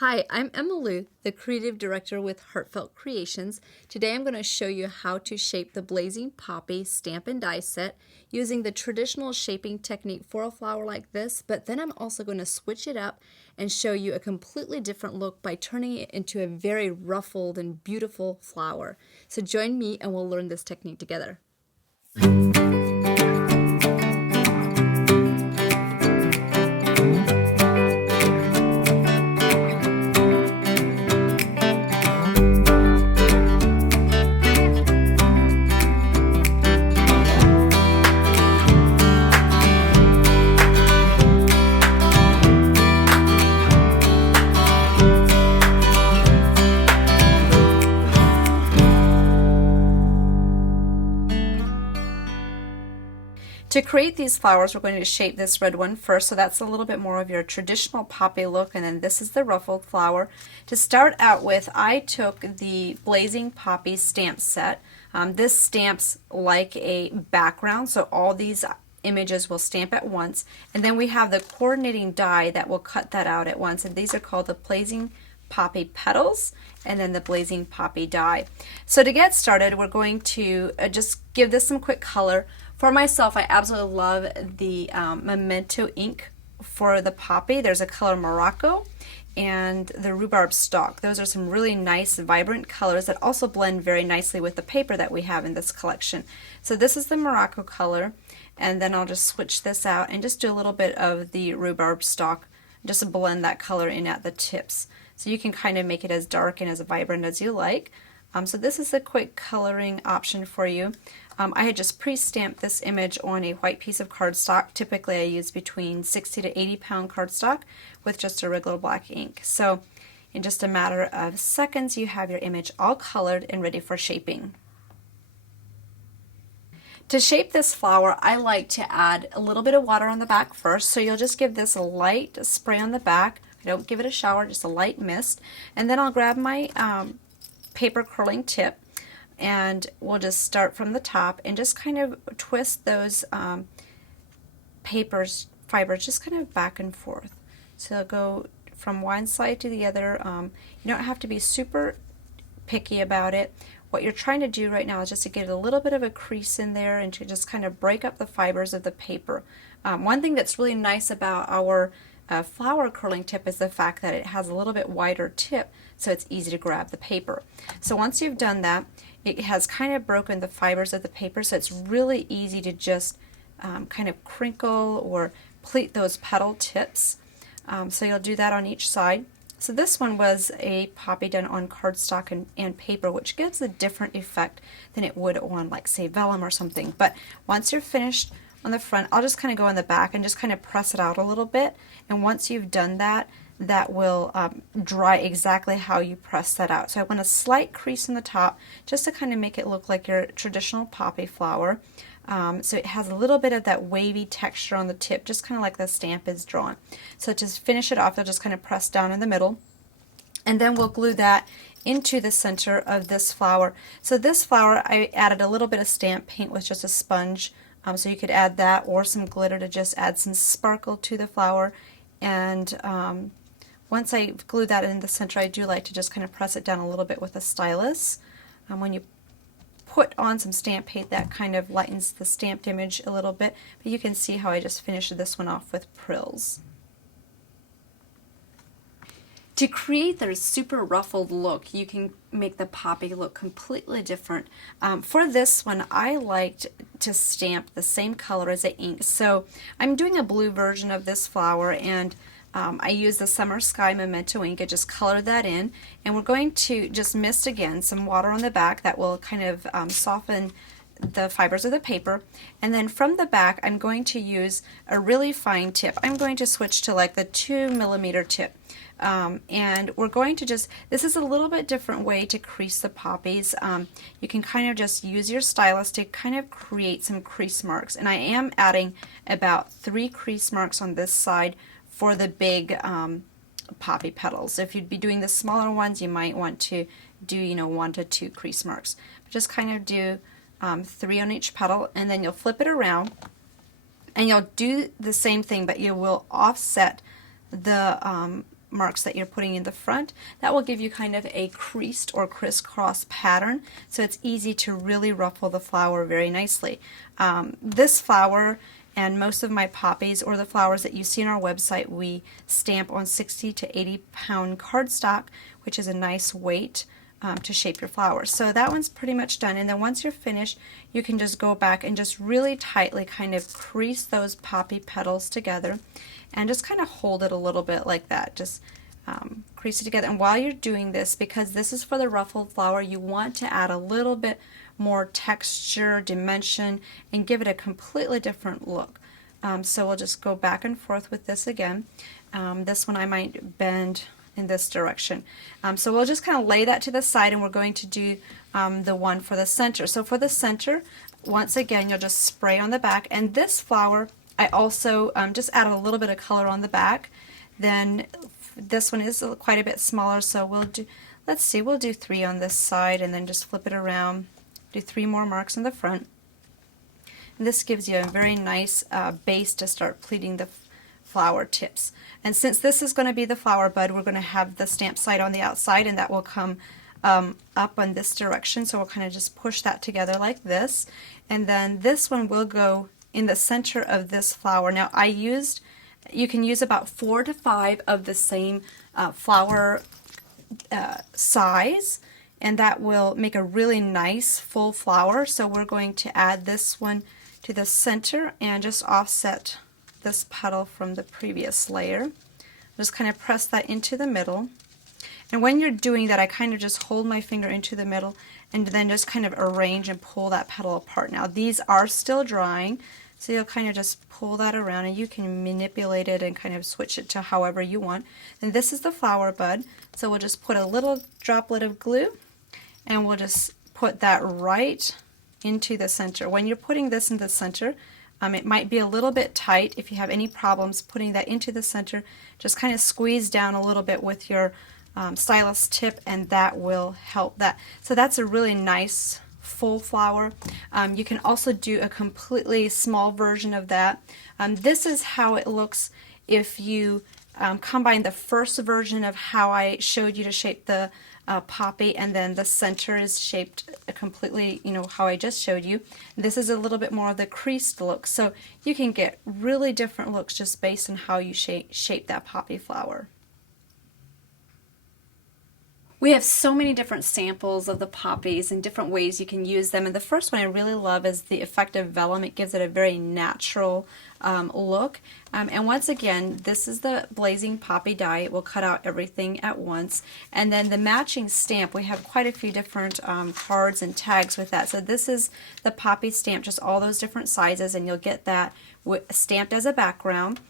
Hi, I'm Emma Lou, the Creative Director with Heartfelt Creations. Today I'm going to show you how to shape the Blazing Poppy stamp and die set using the traditional shaping technique for a flower like this, but then I'm also going to switch it up and show you a completely different look by turning it into a very ruffled and beautiful flower. So join me and we'll learn this technique together. To create these flowers, we're going to shape this red one first, so that's a little bit more of your traditional poppy look, and then this is the ruffled flower. To start out with, I took the Blazing Poppies stamp set. This stamps like a background, so all these images will stamp at once, and then we have the coordinating die that will cut that out at once, and these are called the Blazing Poppy petals and then the Blazing Poppy die. So to get started, we're going to just give this some quick color. For myself, I absolutely love the Memento ink for the poppy. There's a color Morocco and the rhubarb stalk. Those are some really nice, vibrant colors that also blend very nicely with the paper that we have in this collection. So this is the Morocco color, and then I'll just switch this out and just do a little bit of the rhubarb stalk, just to blend that color in at the tips. So you can kind of make it as dark and as vibrant as you like. So this is a quick coloring option for you. I had just pre-stamped this image on a white piece of cardstock. Typically I use between 60 to 80 pound cardstock with just a regular black ink. So in just a matter of seconds you have your image all colored and ready for shaping. To shape this flower, I like to add a little bit of water on the back first, so you'll just give this a light spray on the back. I don't give it a shower, just a light mist. And then I'll grab my paper curling tip, and we'll just start from the top and just kind of twist those fibers just kind of back and forth. So go from one side to the other. You don't have to be super picky about it. What you're trying to do right now is just to get a little bit of a crease in there and to just kind of break up the fibers of the paper. One thing that's really nice about our flower curling tip is the fact that it has a little bit wider tip, so it's easy to grab the paper. So once you've done that, it has kind of broken the fibers of the paper, so it's really easy to just kind of crinkle or pleat those petal tips. So you'll do that on each side. So this one was a poppy done on cardstock and paper, which gives a different effect than it would on, like, say, vellum or something. But once you're finished on the front, I'll just kind of go on the back and just kind of press it out a little bit. And once you've done that, that will dry exactly how you press that out. So I want a slight crease in the top just to kind of make it look like your traditional poppy flower. So it has a little bit of that wavy texture on the tip, just kind of like the stamp is drawn. So to finish it off, I'll just kind of press down in the middle, and then we'll glue that into the center of this flower. So this flower, I added a little bit of stamp paint with just a sponge. So you could add that or some glitter to just add some sparkle to the flower. And once I glue that in the center, I do like to just kind of press it down a little bit with a stylus. When you put on some stamp paint, that kind of lightens the stamped image a little bit, but you can see how I just finished this one off with frills. To create their super ruffled look, you can make the poppy look completely different. For this one, I liked to stamp the same color as the ink. So I'm doing a blue version of this flower, and I use the Summer Sky Memento ink. I just colored that in, and we're going to just mist again some water on the back that will kind of soften the fibers of the paper. And then from the back, I'm going to use a really fine tip. I'm going to switch to like the 2mm tip. And we're going to just, this is a little bit different way to crease the poppies. You can kind of just use your stylus to kind of create some crease marks. And I am adding about 3 crease marks on this side for the big poppy petals. If you'd be doing the smaller ones, you might want to do, 1 to 2 crease marks. Just kind of do 3 on each petal, and then you'll flip it around and you'll do the same thing, but you will offset the marks that you're putting in the front. That will give you kind of a creased or crisscross pattern, so it's easy to really ruffle the flower very nicely. This flower and most of my poppies, or the flowers that you see on our website, we stamp on 60 to 80 pound cardstock, which is a nice weight to shape your flowers. So that one's pretty much done, and then once you're finished, you can just go back and just really tightly kind of crease those poppy petals together and just kind of hold it a little bit like that. Just crease it together. And while you're doing this, because this is for the ruffled flower, you want to add a little bit more texture, dimension, and give it a completely different look. So we'll just go back and forth with this again. This one I might bend in this direction. So we'll just kind of lay that to the side, and we're going to do the one for the center. So for the center, once again, you'll just spray on the back. And this flower, I also just added a little bit of color on the back. Then this one is quite a bit smaller, so we'll do, let's see, we'll do 3 on this side and then just flip it around. Do 3 more marks in the front. And this gives you a very nice base to start pleating the flower tips. And since this is going to be the flower bud, we're going to have the stamp side on the outside, and that will come up on this direction. So we'll kind of just push that together like this. And then this one will go in the center of this flower. Now you can use about 4 to 5 of the same flower size, and that will make a really nice full flower. So we're going to add this one to the center and just offset this petal from the previous layer. Just kind of press that into the middle. And when you're doing that, I kind of just hold my finger into the middle and then just kind of arrange and pull that petal apart. Now these are still drying, so you'll kind of just pull that around, and you can manipulate it and kind of switch it to however you want. And this is the flower bud, so we'll just put a little droplet of glue, and we'll just put that right into the center. When you're putting this in the center, it might be a little bit tight. If you have any problems putting that into the center, just kind of squeeze down a little bit with your stylus tip, and that will help that. So that's a really nice full flower. You can also do a completely small version of that. This is how it looks if you combine the first version of how I showed you to shape the poppy, and then the center is shaped completely, you know, how I just showed you. This is a little bit more of the creased look, so you can get really different looks just based on how you shape that poppy flower. We have so many different samples of the poppies and different ways you can use them, and the first one I really love is the effective vellum. It gives it a very natural look. And once again, this is the Blazing Poppy die. It will cut out everything at once. And then the matching stamp, we have quite a few different cards and tags with that. So this is the poppy stamp, just all those different sizes, and you'll get that stamped as a background.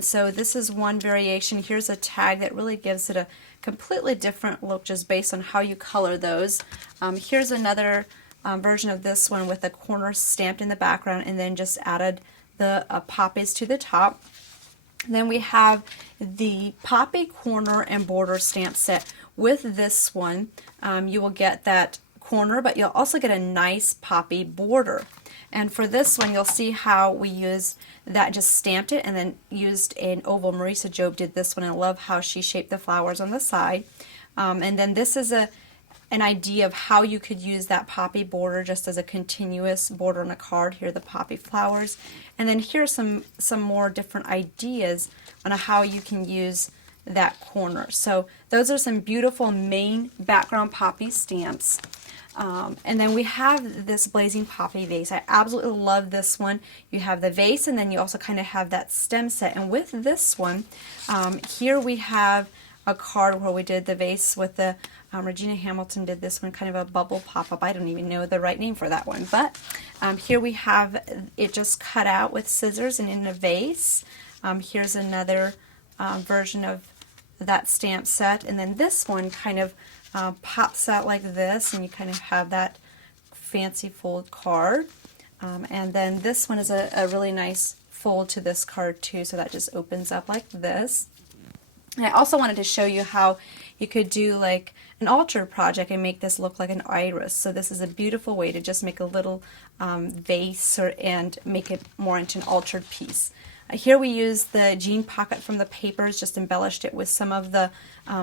So this is one variation. Here's a tag that really gives it a completely different look just based on how you color those. Here's another version of this one with a corner stamped in the background, and then just added the poppies to the top. Then we have the poppy corner and border stamp set. With this one, you will get that corner, but you'll also get a nice poppy border. And for this one, you'll see how we used that, just stamped it and then used an oval. Marisa Job did this one, and I love how she shaped the flowers on the side. And then this is an idea of how you could use that poppy border just as a continuous border on a card. Here are the poppy flowers. And then here are some more different ideas on how you can use that corner. So those are some beautiful main background poppy stamps. And then we have this Blazing Poppy vase. I absolutely love this one. You have the vase, and then you also kind of have that stem set. And with this one, here we have a card where we did the vase with the Regina Hamilton did this one, kind of a bubble pop-up. I don't even know the right name for that one. But here we have it just cut out with scissors and in a vase. Here's another version of that stamp set. And then this one kind of pops out like this, and you kind of have that fancy fold card. And then this one is a really nice fold to this card too, so that just opens up like this. And I also wanted to show you how you could do like an altar project and make this look like an iris. So this is a beautiful way to just make a little vase and make it more into an altered piece. Here we used the jean pocket from the papers, just embellished it with some of the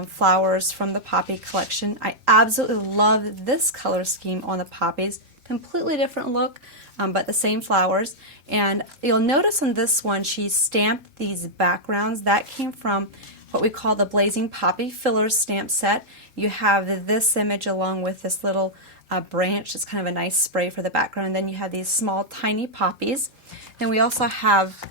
flowers from the poppy collection. I absolutely love this color scheme on the poppies. Completely different look, but the same flowers. And you'll notice on this one she stamped these backgrounds. That came from what we call the Blazing Poppy Fillers stamp set. You have this image along with this little branch. It's kind of a nice spray for the background. And then you have these small tiny poppies. And we also have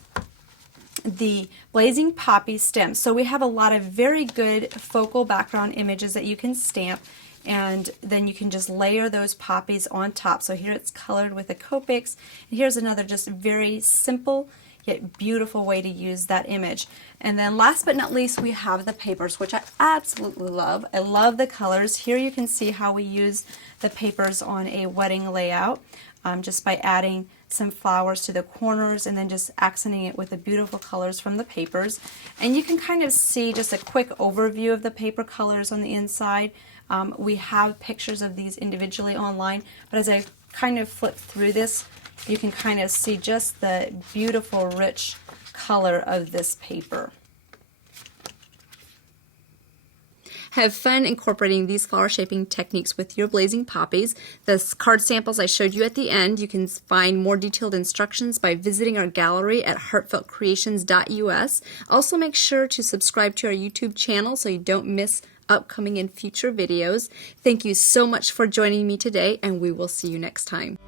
the Blazing Poppy stems. So we have a lot of very good focal background images that you can stamp, and then you can just layer those poppies on top. So here it's colored with a Copics, and here's another just very simple yet beautiful way to use that image. And then last but not least, we have the papers, which I absolutely love. I love the colors. Here you can see how we use the papers on a wedding layout, just by adding some flowers to the corners and then just accenting it with the beautiful colors from the papers. And you can kind of see just a quick overview of the paper colors on the inside. We have pictures of these individually online, but as I kind of flip through this, you can kind of see just the beautiful, rich color of this paper. Have fun incorporating these flower shaping techniques with your Blazing Poppies. The card samples I showed you at the end, you can find more detailed instructions by visiting our gallery at heartfeltcreations.us. Also make sure to subscribe to our YouTube channel so you don't miss upcoming and future videos. Thank you so much for joining me today, and we will see you next time.